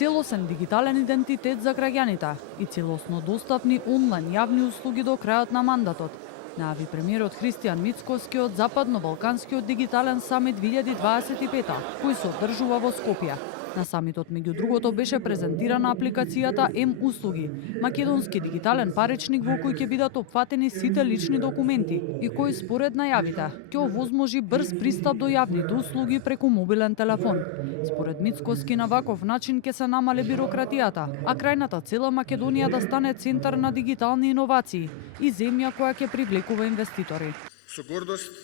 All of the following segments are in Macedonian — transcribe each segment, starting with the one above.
Целосен дигитален идентитет за граѓаните и целосно достапни онлайн јавни услуги до крајот на мандатот, најави премиерот Христијан Мицкоски од Западно-Балканскиот дигитален самит 2025, кој се одржува во Скопје. На самитот, меѓу другото, беше презентирана апликацијата М-услуги, македонски дигитален паричник во кој ќе бидат опфатени сите лични документи и кој според најавите ќе овозможи брз пристап до јавните услуги преку мобилен телефон. Според Мицкоски, на ваков начин ќе се намале бирократијата, а крајната цел е Македонија да стане центар на дигитални иновации и земја која ќе привлекува инвеститори. Со гордост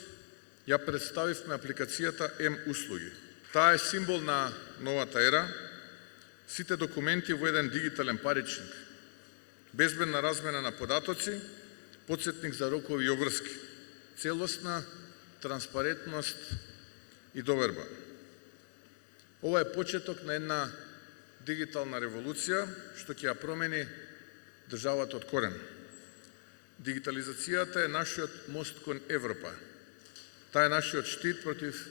ја представивме апликацијата М-услуги. Таа е символ на новата ера, сите документи во еден дигитален паричник, безбедна размена на податоци, потсетник за рокови и обврски, целосна транспарентност и доверба. Ова е почеток на една дигитална револуција што ќе ја промени државата од корен. Дигитализацијата е нашиот мост кон Европа. Таа е нашиот штит против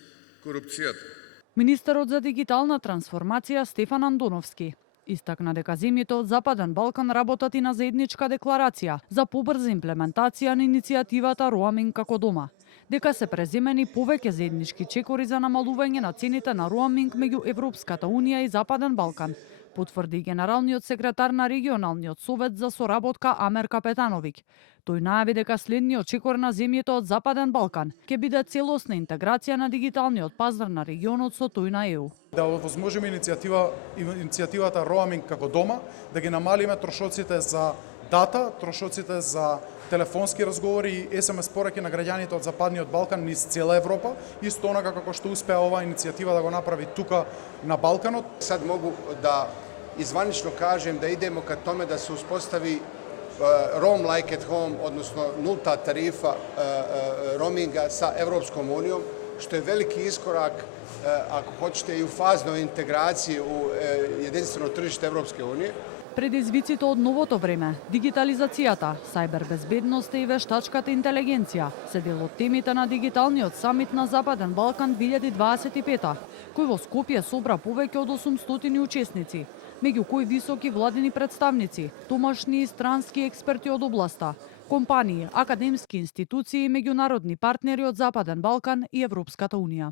корупцијата. Министерот за дигитална трансформација Стефан Андоновски истакна дека земјите од Западен Балкан работат и на заедничка декларација за побрза имплементација на иницијативата Роаминг како дома, дека се преземени повеќе заеднички чекори за намалување на цените на роаминг меѓу Европската Унија и Западен Балкан, потврди генералниот секретар на регионалниот совет за соработка Амер Капетановиќ. Тој најави дека следниот чекор на земјите од Западен Балкан ќе биде целосна интеграција на дигиталниот пазар на регионот со тој на ЕУ. Да овозможиме иницијативата Роаминг како дома, да ги намалиме трошоците за дата, трошоците за телефонски разговори и СМС пораки на граѓаните од Западниот Балкан низ цела Европа, исто онака како што успеа оваа иницијатива да го направи тука на Балканот. Сад могу да изванично кажем да идемо ка томе да се успостави Roam like at home, односно нулта тарифа роаминга са Европском унијом, што е велики искорак, ако хочете, и у фазнoj интеграцiji у единствено тржиште Европске унije. Предизвиците од новото време, дигитализацијата, сајбербезбедноста и вештачката интелигенција се дел од темите на дигиталниот самит на Западен Балкан 2025, кој во Скопје собра повеќе од 800 учесници, меѓу кои високи владини представници, домашни и странски експерти од областа, компании, академски институции и меѓународни партнери од Западен Балкан и Европската Унија.